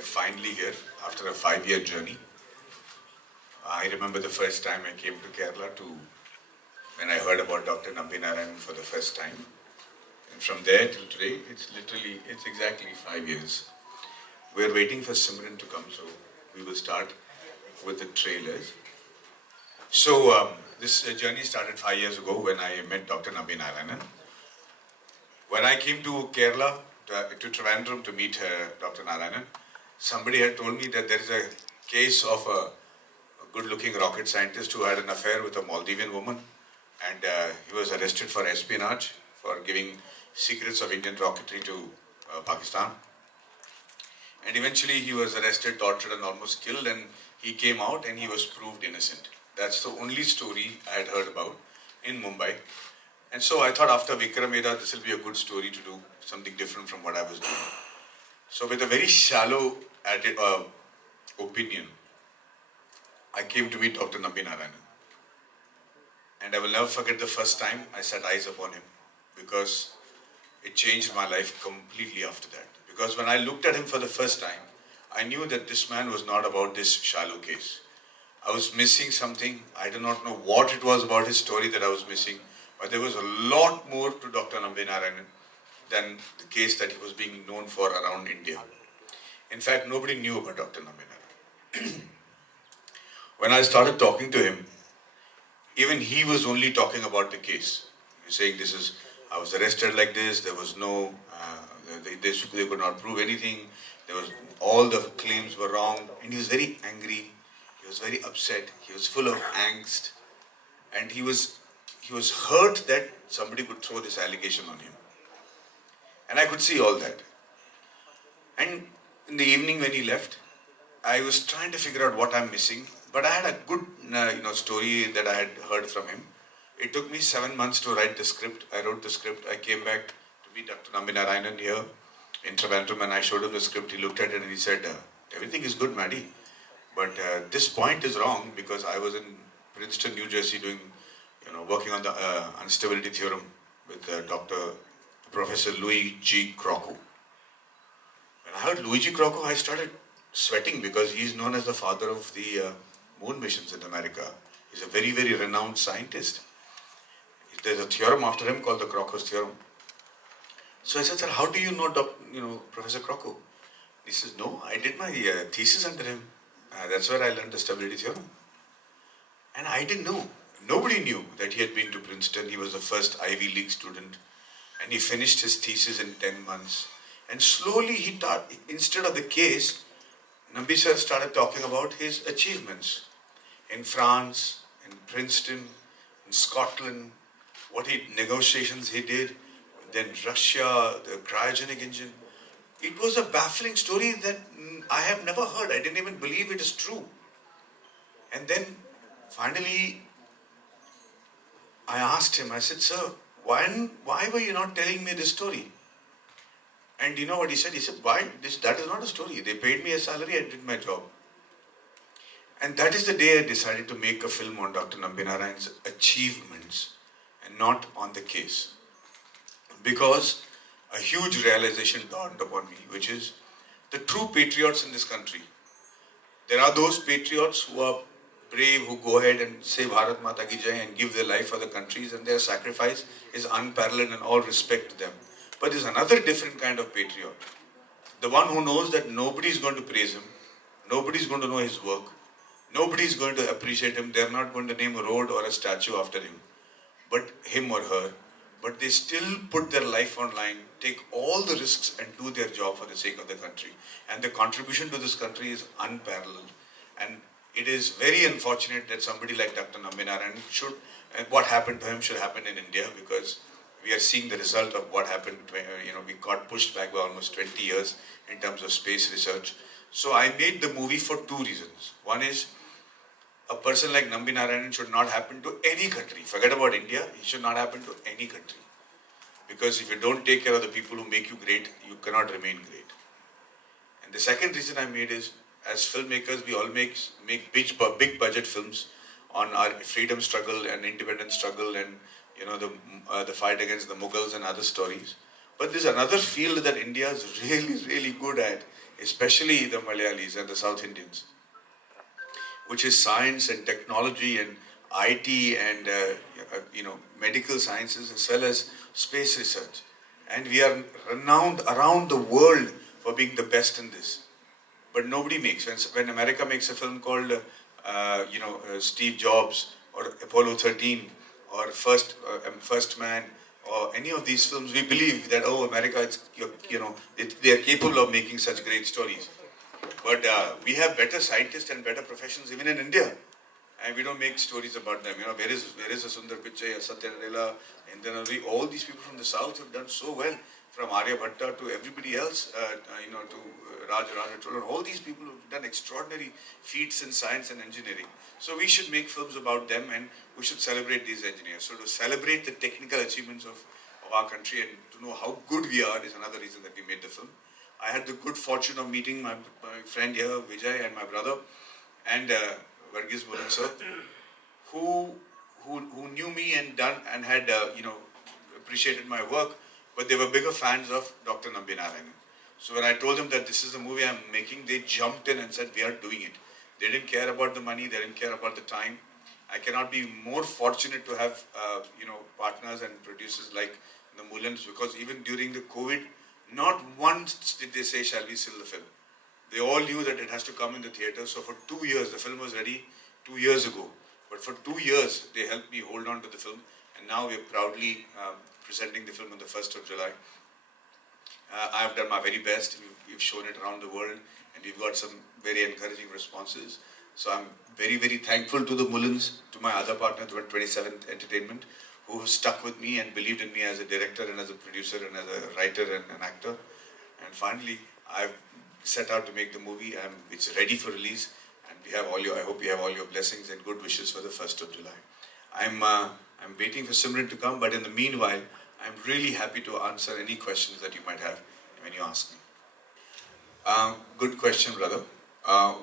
we're finally here after a 5-year journey. I remember the first time I came to Kerala when I heard about Dr. Narayanan for the first time. And from there till today, it's exactly 5 years. We're waiting for Simran to come, so we will start with the trailers. So this journey started 5 years ago when I met Dr. Narayanan. When I came to Kerala, to Trivandrum to meet Dr. Narayanan, somebody had told me that there is a case of a good-looking rocket scientist who had an affair with a Maldivian woman, and he was arrested for espionage, for giving secrets of Indian rocketry to Pakistan. And eventually he was arrested, tortured and almost killed, and he came out and he was proved innocent. That's the only story I had heard about in Mumbai. And so I thought after Vikram Vedha, this will be a good story to do something different from what I was doing. So with a very shallow opinion, I came to meet Dr. Narayanan. And I will never forget the first time I set eyes upon him, because it changed my life completely after that. Because when I looked at him for the first time, I knew that this man was not about this shallow case. I was missing something. I do not know what it was about his story that I was missing, but there was a lot more to Dr. Narayanan than the case that he was being known for around India. In fact, nobody knew about Dr. Narayanan. When I started talking to him, even he was only talking about the case. He was saying, I was arrested like this, there was no, they could not prove anything, all the claims were wrong, and he was very angry, he was very upset, he was full of angst, and he was hurt that somebody could throw this allegation on him. And I could see all that. And in the evening when he left, I was trying to figure out what I'm missing, but I had a good story that I had heard from him. It took me 7 months to write the script. I wrote the script. I came back to meet Dr. Narayanan here in Trivandrum, and I showed him the script. He looked at it and he said, everything is good, Maddie, but this point is wrong, because I was in Princeton, New Jersey working on the unstability theorem with Professor Louis G. Crocco. When I heard Louis G. Crocco, I started sweating, because he is known as the father of the moon missions in America. He's a very, very renowned scientist. There's a theorem after him called the Crocco's theorem. So I said, sir, how do you know Professor Crocco? He says, no, I did my thesis under him. That's where I learned the stability theorem. And I didn't know. Nobody knew that he had been to Princeton. He was the first Ivy League student. And he finished his thesis in 10 months. And slowly instead of the case, Nambi sir started talking about his achievements in France, in Princeton, in Scotland, negotiations he did, then Russia, the cryogenic engine. It was a baffling story that I have never heard. I didn't even believe it is true. And then finally, I asked him, I said, sir, why were you not telling me this story? And you know what he said? He said, why? That is not a story. They paid me a salary, I did my job. And that is the day I decided to make a film on Dr. Narayanan's achievements and not on the case. Because a huge realization dawned upon me, which is the true patriots in this country. There are those patriots who are brave, who go ahead and say Bharat Mata Ki Jai and give their life for the countries, and their sacrifice is unparalleled and all respect to them. But there's another different kind of patriot. The one who knows that nobody is going to praise him, nobody is going to know his work, nobody is going to appreciate him, they're not going to name a road or a statue after him, but him or her. But they still put their life on line, take all the risks and do their job for the sake of the country. And the contribution to this country is unparalleled. And it is very unfortunate that somebody like Dr. Narayanan and what happened to him should happen in India, because we are seeing the result of what happened. We got pushed back by almost 20 years in terms of space research. So I made the movie for 2 reasons. One is, a person like Narayanan should not happen to any country. Forget about India, it should not happen to any country. Because if you don't take care of the people who make you great, you cannot remain great. And the second reason I made is, as filmmakers, we all make big budget films on our freedom struggle and independence struggle and the fight against the Mughals and other stories. But there's another field that India is really, really good at, especially the Malayalis and the South Indians, which is science and technology and IT and medical sciences as well as space research. And we are renowned around the world for being the best in this. But nobody makes. When America makes a film called Steve Jobs or Apollo 13 or First Man or any of these films, we believe that America, they are capable of making such great stories. But we have better scientists and better professions even in India, and we don't make stories about them. Where is a Sundar Pichai, Satya Nadella, Indranari, all these people from the south have done so well, from Aryabhatta to everybody else, to Raja Cholan. All these people have done extraordinary feats in science and engineering. So we should make films about them, and we should celebrate these engineers. So to celebrate the technical achievements of our country and to know how good we are is another reason that we made the film. I had the good fortune of meeting my friend here, Vijay, and my brother, and Varghese Muran sir, who knew me and had appreciated my work, but they were bigger fans of Dr. Nambi Narayanan. So when I told them that this is the movie I'm making, they jumped in and said, we are doing it. They didn't care about the money, they didn't care about the time. I cannot be more fortunate to have partners and producers like the Mullans, because even during the COVID, not once did they say, shall we sell the film? They all knew that it has to come in the theatre. So for 2 years, the film was ready 2 years ago. But for 2 years, they helped me hold on to the film. And now we're proudly presenting the film on the 1st of July. I have done my very best. We've shown it around the world. And we've got some very encouraging responses. So I'm very, very thankful to the Mullans, to my other partner, 27th Entertainment, who have stuck with me and believed in me as a director and as a producer and as a writer and an actor. And finally, I've set out to make the movie. It's ready for release, and I hope you have all your blessings and good wishes for the 1st of July. I'm waiting for Simran to come, but in the meanwhile, I'm really happy to answer any questions that you might have when you ask me. Good question, brother.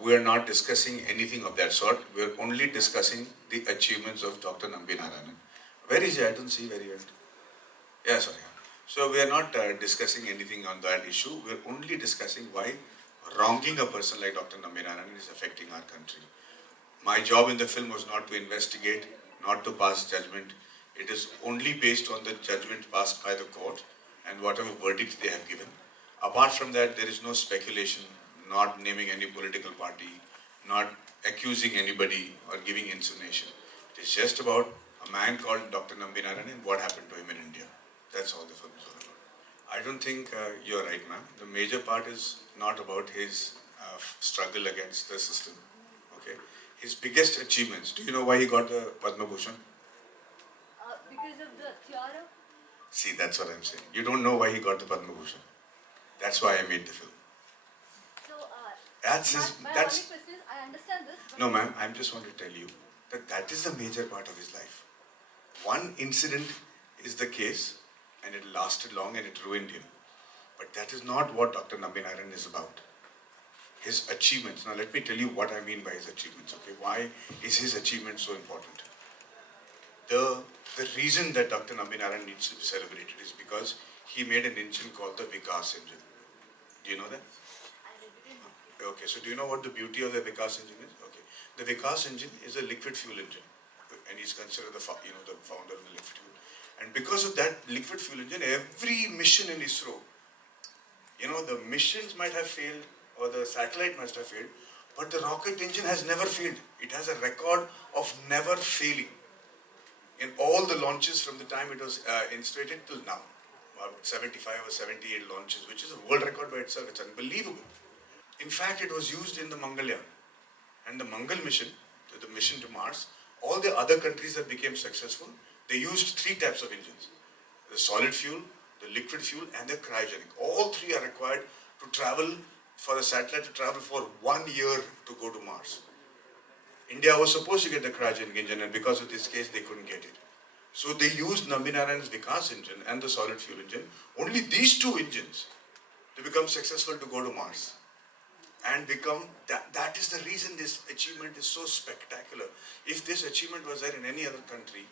We are not discussing anything of that sort. We are only discussing the achievements of Dr. Nambi Narayanan. Where is he? I don't see where he went. Yeah, sorry. So we are not discussing anything on that issue. We are only discussing why wronging a person like Dr. Nambi Narayanan is affecting our country. My job in the film was not to investigate, not to pass judgment. It is only based on the judgment passed by the court and whatever verdict they have given. Apart from that, there is no speculation, not naming any political party, not accusing anybody or giving insinuation. It is just about a man called Dr. Nambi Narayanan and what happened to him in India. That's all the film is all about. I don't think you're right, ma'am. The major part is not about his struggle against the system. Okay, his biggest achievements. Do you know why he got the Padma Bhushan? Because of the tiara. See, that's what I'm saying. You don't know why he got the Padma Bhushan. That's why I made the film. So, That's my his. only That's question is, I understand this. no, ma'am. I just want to tell you that is the major part of his life. One incident is the case, and it lasted long and it ruined him. But that is not what Dr. Nambi Narayanan is about. His achievements. Now let me tell you what I mean by his achievements. Okay, why is his achievement so important? The reason that Dr. Nambi Narayanan needs to be celebrated is because he made an engine called the Vikas engine. Do you know that? Okay, so do you know what the beauty of the Vikas engine is? Okay, the Vikas engine is a liquid fuel engine, and he's considered the founder of the liquid fuel. And because of that liquid fuel engine, every mission in ISRO, the missions might have failed or the satellite must have failed, but the rocket engine has never failed. It has a record of never failing in all the launches from the time it was installed till now. About 75 or 78 launches, which is a world record by itself. It's unbelievable. In fact, it was used in the Mangalyaan. And the Mangal mission, the mission to Mars, all the other countries that became successful, they used 3 types of engines. The solid fuel, the liquid fuel, and the cryogenic. All 3 are required to travel, for a satellite to travel for 1 year to go to Mars. India was supposed to get the cryogenic engine, and because of this case, they couldn't get it. So they used Nambi Narayanan's Vikas engine and the solid fuel engine, only these 2 engines, to become successful to go to Mars. And become, that is the reason this achievement is so spectacular. If this achievement was there in any other country,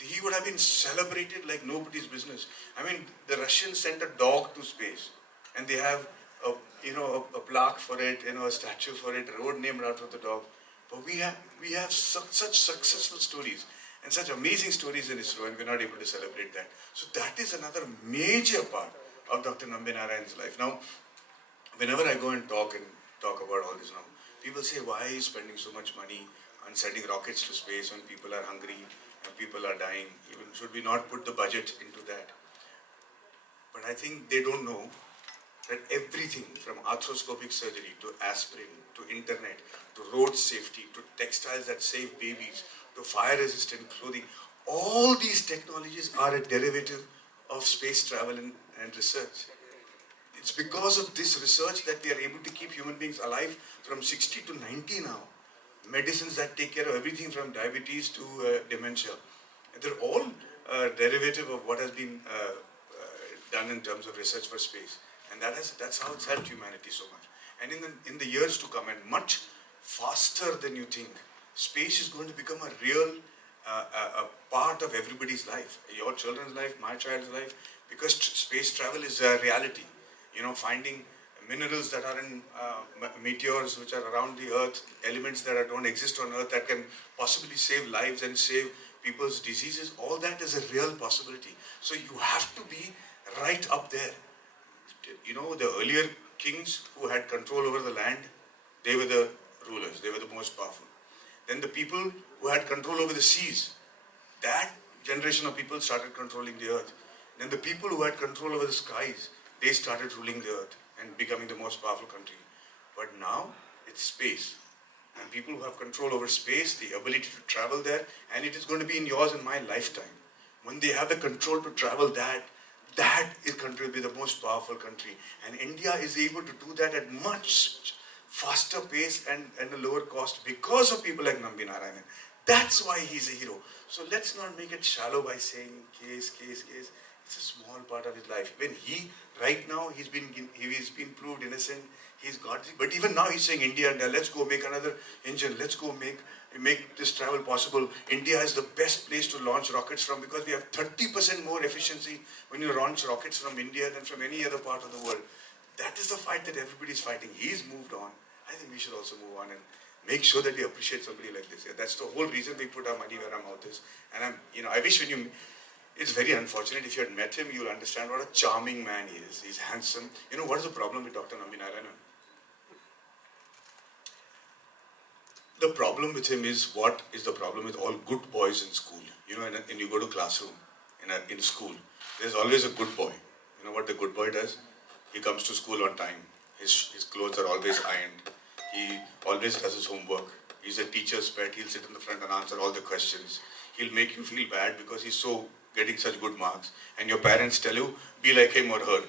he would have been celebrated like nobody's business. I mean, the Russians sent a dog to space, and they have a, a plaque for it, a statue for it, a road named after the dog. But we have such successful stories and such amazing stories in ISRO, and we're not able to celebrate that. So that is another major part of Dr. Nambi Narayan's life. Now, whenever I go and talk about all this now, people say, why are you spending so much money on sending rockets to space when people are hungry and people are dying? Even should we not put the budget into that? But I think they don't know that everything from arthroscopic surgery to aspirin, to internet, to road safety, to textiles that save babies, to fire-resistant clothing, all these technologies are a derivative of space travel and research. It's because of this research that we are able to keep human beings alive from 60 to 90 now. Medicines that take care of everything from diabetes to dementia. And they're all derivative of what has been done in terms of research for space. And that's how it's helped humanity so much. And in the years to come, and much faster than you think, space is going to become a real a part of everybody's life. Your children's life, my child's life, because space travel is a reality. Finding minerals that are in meteors which are around the Earth, elements that don't exist on Earth that can possibly save lives and save people's diseases, all that is a real possibility. So you have to be right up there. The earlier kings who had control over the land, they were the rulers, they were the most powerful. Then the people who had control over the seas, that generation of people started controlling the earth. Then the people who had control over the skies, they started ruling the earth and becoming the most powerful country. But now, it's space. And people who have control over space, the ability to travel there, and it is going to be in yours and my lifetime. When they have the control to travel that country will be the most powerful country. And India is able to do that at much faster pace and a lower cost because of people like Nambi Narayanan. That's why he's a hero. So let's not make it shallow by saying case. It's a small part of his life. When right now, he's been proved innocent. But even now he's saying India, let's go make another engine. Let's go make this travel possible. India is the best place to launch rockets from because we have 30% more efficiency when you launch rockets from India than from any other part of the world. That is the fight that everybody's fighting. He's moved on. I think we should also move on and make sure that we appreciate somebody like this. Yeah, that's the whole reason we put our money where our mouth is. And I wish it's very unfortunate. If you had met him, you'll understand what a charming man he is. He's handsome. What is the problem with Dr. Nambi Narayanan? The problem with him is what is the problem with all good boys in school. And you go to classroom in school, there's always a good boy. You know what the good boy does? He comes to school on time. His clothes are always ironed. He always does his homework. He's a teacher's pet. He'll sit in the front and answer all the questions. He'll make you feel bad because he's getting such good marks. And your parents tell you, be like him or her.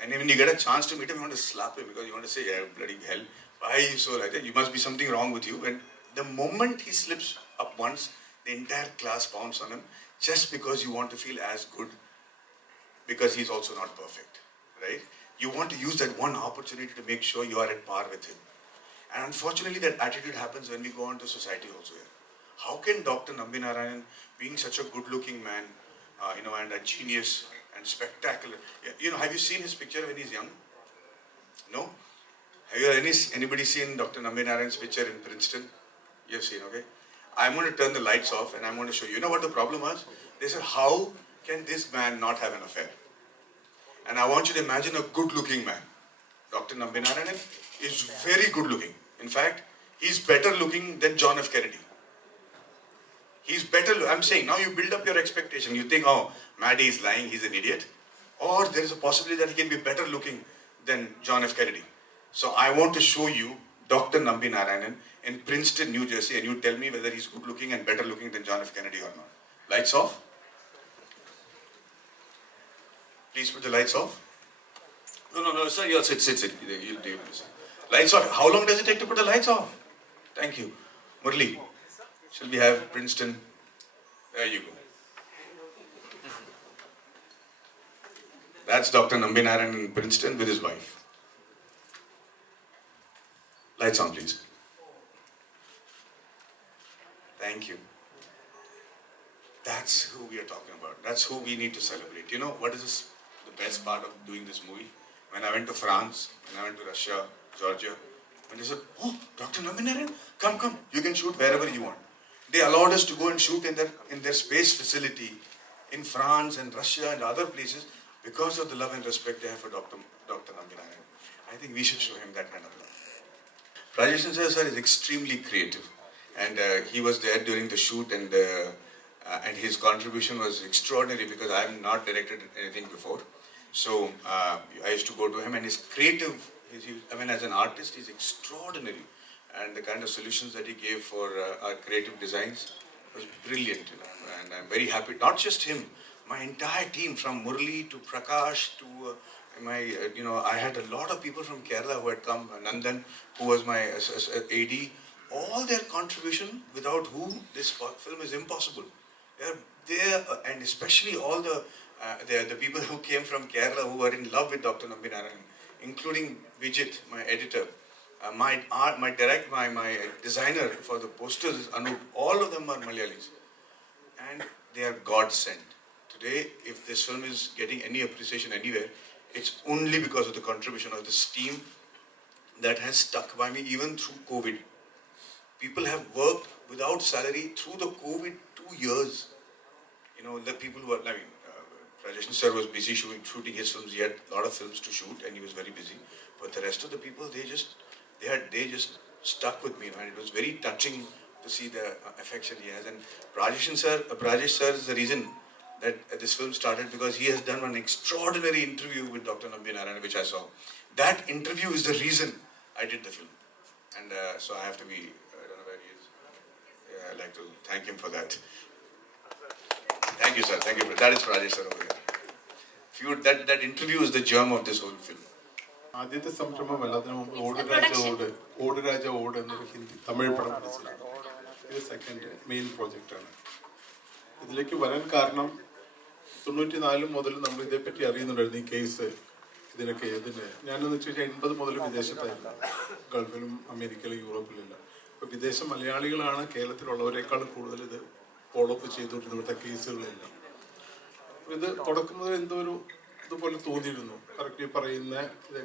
And when you get a chance to meet him, you want to slap him because you want to say, yeah, bloody hell, why are you so like that? You must be something wrong with you. And the moment he slips up once, the entire class pounds on him just because you want to feel as good because he's also not perfect, right? You want to use that one opportunity to make sure you are at par with him. And unfortunately, that attitude happens when we go into society also here. How can Dr. Nambi Narayanan, being such a good-looking man, and a genius and spectacular, have you seen his picture when he's young? No? Have you anybody seen Dr. Nambi Narayan's picture in Princeton? You have seen, okay? I'm going to turn the lights off and I'm going to show you. You know what the problem was? They said, how can this man not have an affair? And I want you to imagine a good-looking man. Dr. Nambi Narayanan is very good-looking. In fact, he's better looking than John F. Kennedy. He's better, I'm saying, now you build up your expectation. You think, oh, Maddie is lying, he's an idiot. Or there is a possibility that he can be better looking than John F. Kennedy. So I want to show you Dr. Nambi Narayanan in Princeton, New Jersey, and you tell me whether he's good looking and better looking than John F. Kennedy or not. Lights off. Please put the lights off. No, sir, you'll sit. You'll do it. Lights off. How long does it take to put the lights off? Thank you. Murli, shall we have Princeton? There you go. That's Dr. Nambi Narayanan in Princeton with his wife. Lights on, please. Thank you. That's who we are talking about. That's who we need to celebrate. You know what is this, the best part of doing this movie? When I went to France, when I went to Russia, Georgia, when they said, "Oh, Dr. Naminarayan, come, you can shoot wherever you want." They allowed us to go and shoot in their space facility in France and Russia and other places because of the love and respect they have for Dr. Naminarayan. I think we should show him that kind of love. Rajesh sir is extremely creative, and he was there during the shoot, and his contribution was extraordinary because I have not directed anything before. So I used to go to him, and his creative, as an artist, he's extraordinary, and the kind of solutions that he gave for our creative designs was brilliant. And I'm very happy. Not just him, my entire team, from Murli to Prakash to I had a lot of people from Kerala who had come. Nandan, who was my AD, all their contribution, without whom this film is impossible. They're and especially all the people who came from Kerala who were in love with Dr. Naminarayan, including Vijit, my editor, my designer for the posters, Anup. All of them are Malayalis, and they are God sent. Today, if this film is getting any appreciation anywhere, it's only because of the contribution of this team that has stuck by me even through COVID. People have worked without salary through the COVID 2 years. The people who are, Rajesh sir was busy shooting his films. He had a lot of films to shoot, and he was very busy. But the rest of the people, they just stuck with me, and it was very touching to see the affection he has. And Rajesh sir is the reason that this film started, because he has done an extraordinary interview with Dr. Naminarayan, which I saw. That interview is the reason I did the film, and so I have to be. I don't know where he is. Yeah, I'd like to thank him for that. Thank you, sir. Thank you. That is Rajesh sir over here. That interview is the germ of this whole film. ആദ്യത്തെ സംരംഭമല്ല, അതിനു മുമ്പ് ഓട് രാജ ഓട് എന്നൊരു തമിഴ് പടം പഠിച്ചിട്ടുണ്ട്. ഇത് second main പ്രോജക്റ്റാണ്. ഇതിലേക്ക് വരാൻ കാരണം 94 മുതൽ നമ്മൾ ഇതേപ്പറ്റി അറിയുന്നുണ്ടായിരുന്നു. ഈ കേസ് ഞാനെന്ന് വെച്ച് കഴിഞ്ഞാൽ 80 മുതൽ വിദേശത്തായിരുന്നു, ഗൾഫിലും അമേരിക്കയിലും യൂറോപ്പിലെല്ലാം. അപ്പോൾ വിദേശ മലയാളികളാണ് കേരളത്തിലുള്ളവരെക്കാളും കൂടുതൽ ഇത് ഫോളോ അപ്പ് ചെയ്തുകൊണ്ടിരുന്നത്, ഇവിടുത്തെ കേസുകളെല്ലാം. ഇത് തുടക്കുന്നത് എന്തോ ഒരു ഇതുപോലെ തോന്നിയിരുന്നു. കറക്റ്റ് പറയുന്ന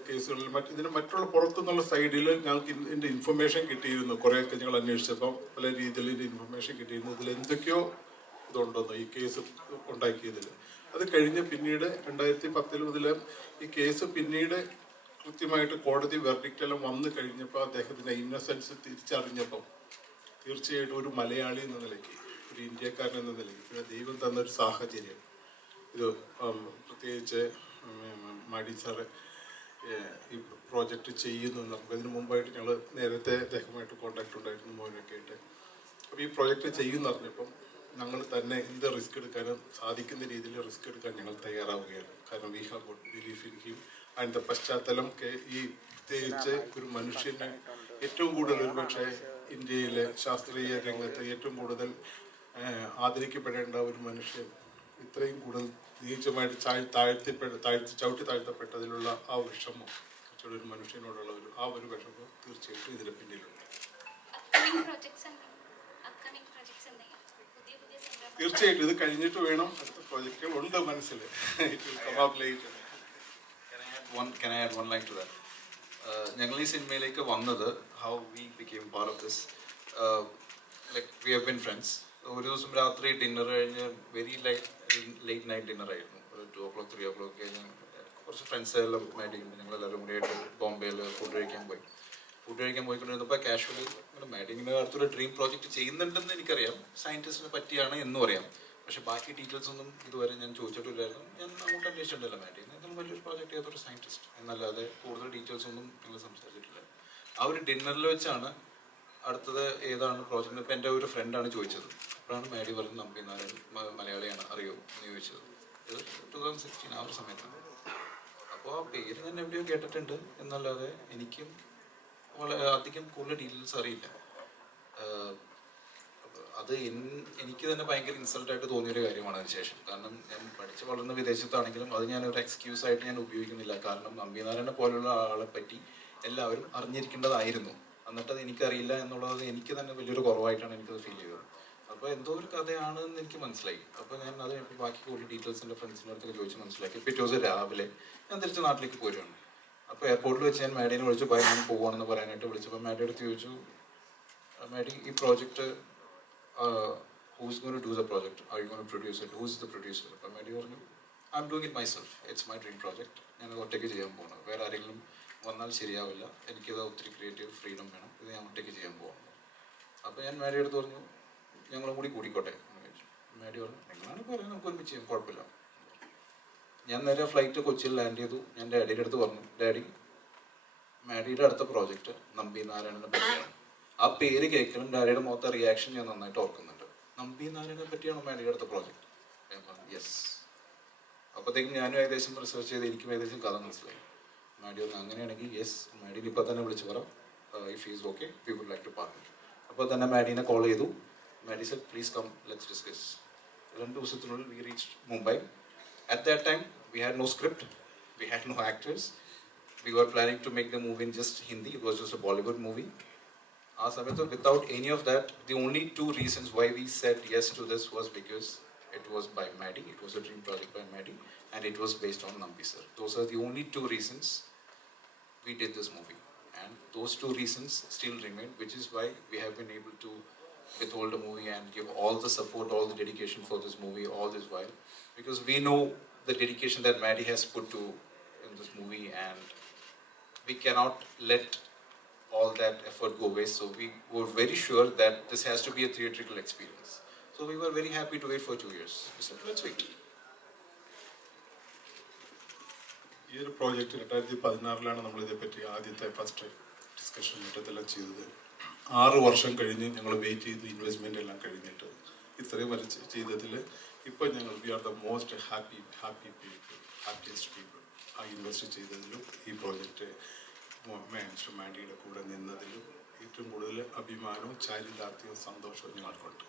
കേസുകളിൽ മറ്റുള്ള പുറത്തുനിന്നുള്ള സൈഡിൽ ഞങ്ങൾക്ക് ഇതിൻ്റെ ഇൻഫർമേഷൻ കിട്ടിയിരുന്നു. കുറേയൊക്കെ ഞങ്ങൾ അന്വേഷിച്ചപ്പോൾ പല രീതിയിൽ ഇതിൻ്റെ ഇൻഫർമേഷൻ കിട്ടിയിരുന്നു. ഇതിൽ എന്തൊക്കെയോ ഇതുണ്ടെന്നോ ഈ കേസ് ഉണ്ടാക്കിയതിൽ. അത് കഴിഞ്ഞ് പിന്നീട് 2010 മുതൽ ഈ കേസ് പിന്നീട് കൃത്യമായിട്ട് കോടതി വെർഡിക്റ്റെല്ലാം വന്നു കഴിഞ്ഞപ്പോൾ അദ്ദേഹത്തിൻ്റെ ഇന്നസെൻസ് തിരിച്ചറിഞ്ഞപ്പം തീർച്ചയായിട്ടും ഒരു മലയാളി എന്ന നിലയ്ക്ക്, ഒരു ഇന്ത്യക്കാരൻ എന്ന നിലയ്ക്ക്, പിന്നെ ദൈവം തന്നൊരു സാഹചര്യം, ഇത് പ്രത്യേകിച്ച് മാഡി സാറ് ഈ പ്രോജക്റ്റ് ചെയ്യുന്നു. നമുക്കതിന് മുമ്പായിട്ട് ഞങ്ങൾ നേരത്തെ അദ്ദേഹമായിട്ട് കോൺടാക്ട് ഉണ്ടായിരുന്നു, മോനൊക്കെ ആയിട്ട്. അപ്പോൾ ഈ പ്രോജക്റ്റ് ചെയ്യുമെന്ന് അറിഞ്ഞപ്പം ഞങ്ങൾ തന്നെ എന്ത് റിസ്ക് എടുക്കാനും സാധിക്കുന്ന രീതിയിൽ റിസ്ക് എടുക്കാൻ ഞങ്ങൾ തയ്യാറാവുകയാണ്. കാരണം we have got belief in him. അതിൻ്റെ പശ്ചാത്തലം ഈ പ്രത്യേകിച്ച് ഒരു മനുഷ്യനെ ഏറ്റവും കൂടുതൽ ഒരുപക്ഷെ ഇന്ത്യയിലെ ശാസ്ത്രീയ രംഗത്ത് ഏറ്റവും കൂടുതൽ ആദരിക്കപ്പെടേണ്ട ഒരു മനുഷ്യൻ ഇത്രയും കൂടുതൽ നീചമായിട്ട് ചവിട്ടി താഴ്ത്തപ്പെട്ടതിലുള്ള ആ വിഷമം, ഒരു മനുഷ്യനോടുള്ള ഒരു വിഷമം തീർച്ചയായിട്ടും ഇതിന് പിന്നിലുണ്ട്. തീർച്ചയായിട്ടും ഇത് കഴിഞ്ഞിട്ട് വേണം അടുത്ത പ്രോജക്റ്റുകൾ ഉണ്ട് മനസ്സിൽ. Can I add one line to that? ഞങ്ങൾ ഈ സിനിമയിലേക്ക് വന്നത്, how we became part of this, like we have been friends. ഒരു ദിവസം രാത്രി ഡിന്നർ കഴിഞ്ഞ് വെരി late night ഡിന്നർ ആയിരുന്നു, ഒരു 2 o'clock 3 o'clock കഴിഞ്ഞ് കുറച്ച് ഫ്രണ്ട്സ് എല്ലാം മാഡിങ് ഞങ്ങളെല്ലാവരും കൂടി ആയിട്ട് ബോംബെയിൽ ഫുഡ് കഴിക്കാൻ പോയിക്കൊണ്ടിരുന്നപ്പോൾ കാഷ്വലി മാഡിങ്ങിൻ്റെ അടുത്തൊരു ഡ്രീം പ്രോജക്റ്റ് ചെയ്യുന്നുണ്ടെന്ന് എനിക്കറിയാം, സയൻറ്റിസ്റ്റിനെ പറ്റിയാണ് എന്നും അറിയാം. പക്ഷേ ബാക്കി ഡീറ്റെയിൽസ് ഒന്നും ഇതുവരെ ഞാൻ ചോദിച്ചിട്ടില്ലായിരുന്നു. ഞാൻ അങ്ങോട്ട് അന്വേഷിച്ചിട്ടുണ്ടല്ലോ മാഡിങ്, എന്തെങ്കിലും വലിയൊരു പ്രോജക്റ്റ് ചെയ്തൊരു സയൻറ്റിസ്റ്റ് എന്നല്ലാതെ കൂടുതൽ ഡീറ്റെയിൽസ് ഒന്നും ഞങ്ങൾ സംസാരിച്ചിട്ടില്ല. ആ ഒരു ഡിന്നറിൽ വെച്ചാണ് അടുത്തത് ഏതാണ് പ്രോജക്റ്റ്, ഇപ്പം എൻ്റെ ഒരു ഫ്രണ്ടാണ് ചോദിച്ചത്. അപ്പോഴാണ് മാഡി പറഞ്ഞത് നമ്പിനാരായൺ മലയാളിയാണ്, അറിയോ എന്ന് ചോദിച്ചത്. ഇത് 2016 ആ ഒരു സമയത്താണ്. അപ്പോൾ ആ പേര് ഞാൻ എവിടെയോ കേട്ടിട്ടുണ്ട് എന്നല്ലാതെ എനിക്കും വളരെ അധികം കൂടുതൽ ഡീറ്റെയിൽസ് അറിയില്ല. അത് എനിക്ക് തന്നെ ഭയങ്കര ഇൻസൾട്ടായിട്ട് തോന്നിയൊരു കാര്യമാണ് അതിനുശേഷം. കാരണം ഞാൻ പഠിച്ച് വളർന്ന വിദേശത്താണെങ്കിലും അത് ഞാനൊരു എക്സ്ക്യൂസായിട്ട് ഞാൻ ഉപയോഗിക്കുന്നില്ല. കാരണം നമ്പിനാരായണനെ പോലുള്ള ആളെ പറ്റി എല്ലാവരും അറിഞ്ഞിരിക്കേണ്ടതായിരുന്നു. എന്നിട്ടത് എനിക്കറിയില്ല എന്നുള്ളത് എനിക്ക് തന്നെ വലിയൊരു കുറവായിട്ടാണ് എനിക്കത് ഫീൽ ചെയ്തത്. അത് അപ്പോൾ എന്തോ ഒരു കഥയാണെന്ന് എനിക്ക് മനസ്സിലായി. അപ്പോൾ ഞാൻ അത് ബാക്കി കൂടുതൽ ഡീറ്റെയിൽസ് എൻ്റെ ഫ്രണ്ട്സിൻ്റെ അടുത്തൊക്കെ ചോദിച്ച് മനസ്സിലാക്കി. പിറ്റേ ദിവസം രാവിലെ ഞാൻ തിരിച്ച് നാട്ടിലേക്ക് പോരുകയാണ്. അപ്പോൾ എയർപോർട്ടിൽ വെച്ച് ഞാൻ മാഡിനെ വിളിച്ചു, പോയി ഞാൻ പോവുകയാണെന്ന് പറയാനായിട്ട് വിളിച്ചപ്പോൾ മാഡിയുടെ അടുത്ത് ചോദിച്ചു, മാഡി ഈ project who's going to do the project? Are you going to produce it? Who's the producer? അപ്പോൾ മാഡി പറഞ്ഞു, I'm doing it myself. It's my dream project. ഞാനത് ഒറ്റയ്ക്ക് ചെയ്യാൻ പോകണം. വേറെ ആരെങ്കിലും വന്നാൽ ശരിയാവില്ല. എനിക്കത് ഒത്തിരി ക്രിയേറ്റീവ് ഫ്രീഡം വേണം. ഇത് ഞാൻ ഒറ്റയ്ക്ക് ചെയ്യാൻ പോകണം. അപ്പോൾ ഞാൻ മാഡിയുടെ അടുത്ത് പറഞ്ഞു, ഞങ്ങളും കൂടി കൂടിക്കോട്ടെ എന്ന് ചോദിച്ചു. മാഡി പറഞ്ഞു, നിങ്ങളാണ് പറയുന്നത്, നമുക്ക് ഒരുമിച്ച് ചെയ്യാം, കുഴപ്പമില്ല. ഞാൻ നേരെ ഫ്ലൈറ്റ് കൊച്ചിയിൽ ലാൻഡ് ചെയ്തു. ഞാൻ ഡാഡിയുടെ അടുത്ത് പറഞ്ഞു, ഡാഡി, മാഡിയുടെ അടുത്ത പ്രോജക്റ്റ് നമ്പി നാരായണനെ പറ്റിയാണ്. ആ പേര് കേൾക്കണം, ഡാഡിയുടെ മൊത്തം റിയാക്ഷൻ ഞാൻ നന്നായിട്ട് ഓർക്കുന്നുണ്ട്. നമ്പി നാരായണനെ പറ്റിയാണോ മാഡിയുടെ അടുത്ത പ്രോജക്റ്റ്? ഞാൻ പറഞ്ഞു, യെസ്. അപ്പോഴത്തേക്കും ഞാനും ഏകദേശം റിസർച്ച് ചെയ്ത് എനിക്കും ഏകദേശം കഥ മനസ്സിലായി. മാഡി പറഞ്ഞു, അങ്ങനെയാണെങ്കിൽ യെസ്, മാഡീനെ ഇപ്പോൾ തന്നെ വിളിച്ച് പറ, if is okay we would like to partner. അപ്പോൾ തന്നെ മാഡീനെ കോൾ ചെയ്തു. Maddy said, please come, let's discuss. 2 ദിവസത്തിനുള്ളിൽ we reach Mumbai. At that time, we had no script, we had no actors. We were planning to make the movie in just Hindi. It was just a Bollywood movie. Without any of that, the only 2 reasons why we said yes to this was because it was by Maddie. It was a dream project by Maddie, and it was based on Nambi sir. Those are the only 2 reasons we did this movie, and those 2 reasons still remain, which is why we have been able to withhold the movie and give all the support, all the dedication for this movie all this while, because we know the dedication that Maddie has put to in this movie, and we cannot let all that effort go waste. So we were very sure that this has to be a theatrical experience. So we were very happy to wait for 2 years. We said, let's wait. ഈ ഒരു project 2016 നമ്മൾ ഇതേപ്പറ്റി ആദ്യത്തെ first discussion മറ്റെല്ലാം ചെയ്തത്. 6 വർഷം കഴിഞ്ഞ് ഞങ്ങൾ വെയിറ്റ് ചെയ്തു, ഇൻവെസ്റ്റ്മെൻ്റ് എല്ലാം കഴിഞ്ഞിട്ട് ഇത്രയും വരെ ചെയ്തതിൽ ഇപ്പോൾ ഞങ്ങൾ we are the most happiest people. ആ ഇൻവെസ്റ്റ് ചെയ്തതിലും ഈ പ്രോജക്റ്റ് മിസ്റ്റർ മാഡിയുടെ കൂടെ നിന്നതിലും ഏറ്റവും കൂടുതൽ അഭിമാനവും ചാരിതാർത്ഥ്യവും സന്തോഷവും ഞങ്ങൾക്കുണ്ട്.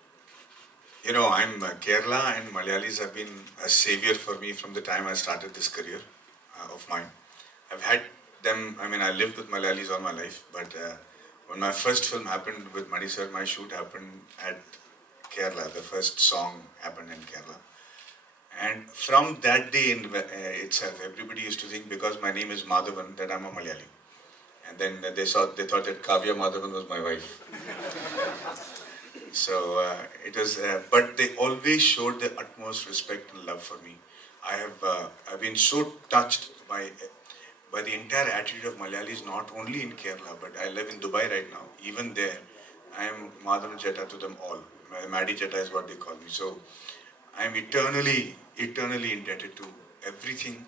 You know, I'm Kerala and Malayalis have been a savior for me from the time I started this career of mine. I've had them, I mean, I lived with Malayalis all my life, but when my first film happened with Madi sir, my shoot happened at Kerala. The first song happened in Kerala. And from that day itself, everybody used to think because my name is Madhavan that I'm a Malayali. And then they thought that Kavya Madhavan was my wife. So it was, but they always showed the utmost respect and love for me. I've been so touched by the entire attitude of Malayalis, not only in Kerala, but I live in Dubai right now. Even there, I am Madhavan Chetta to them all. Maddie Chetta is what they call me. So I am eternally indebted to everything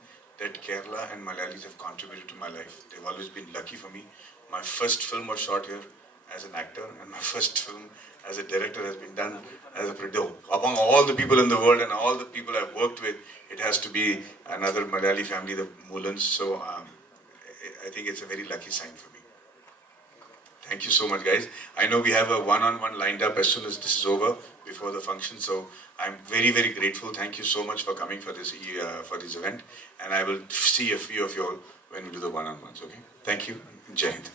that Kerala and Malayalis have contributed to my life. They've always been lucky for me. My first film was shot here as an actor, and my first film as a director has been done as a producer. Among all the people in the world and all the people I've worked with, it has to be another Malayali family, the Mulans. So I think it's a very lucky sign for me. Thank you so much, guys. I know we have a one-on-one lined up as soon as this is over, before the function. So I'm very, very grateful. Thank you so much for coming for this event. And I will see a few of you all when we do the one-on-ones, okay? Thank you. Jai Hind.